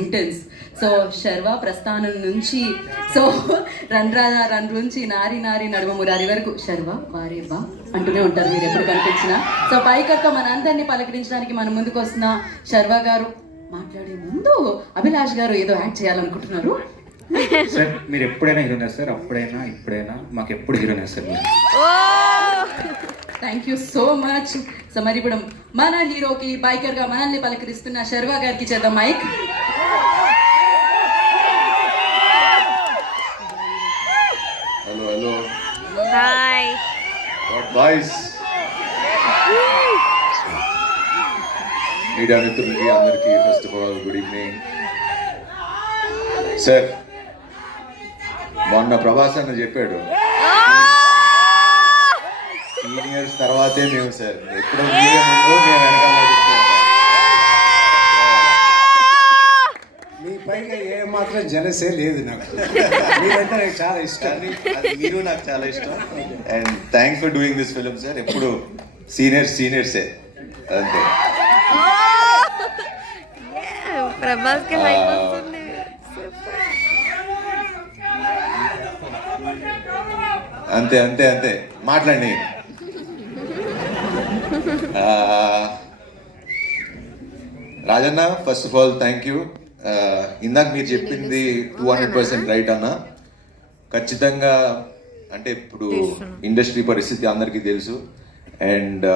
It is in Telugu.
ఇంటెన్స్. సో శర్వా ప్రస్థానం నుంచి, సో రన్ రాధా రన్ నుంచి నారి నారి నడుమ మురారి వరకు శర్వా వారే వా అంటూనే ఉంటారు మీరు ఎప్పుడు కనిపించినా. సో పైకక్క మనందరినీ పలకరించడానికి మన ముందుకు వస్తున్న శర్వా గారు మాట్లాడే ముందు అభిలాష్ గారు ఏదో యాడ్ చేయాలనుకుంటున్నారు. సార్ మీరు ఎప్పుడైనా హీరోనే సార్, అప్పుడైనా ఇప్పుడైనా మాకు ఎప్పుడు హీరోనే సార్ మీరు. Thank you so much. So మరి ఇప్పుడు మన హీరోకి బైకర్ గా మనల్ని పలకరిస్తున్న శర్వా గారికి చేద్దాం mic. Hello hello hi what boys, media మిత్రులకి అందరికీ first of all good evening. Sir మొన్న ప్రభాస్ అన్న చెప్పాడు సీనియర్స్ తర్వాతే మేము సార్, ఎప్పుడో మీరే ముందు మేము వెనకాల నడుస్తూ ఉంటాం. మీ పైగా ఏ మాత్రం జలసే లేదు నాకు. మీరంటే నాకు చాలా ఇష్టం. కానీ అది మీరు నాకు చాలా ఇష్టం. And thanks for doing this film sir. ఎప్పుడు సీనియర్సే అంతే. ప్రభాస్ కి హైప్ వస్తుంది. అంతే అంతే అంతే మాట్లాడండి. Rajanna first of all thank you. ఇందాక మీరు చెప్పింది 200% రైట్ అన్న. ఖచ్చితంగా అంటే ఇప్పుడు ఇండస్ట్రీ పరిస్థితి అందరికీ తెలుసు. అండ్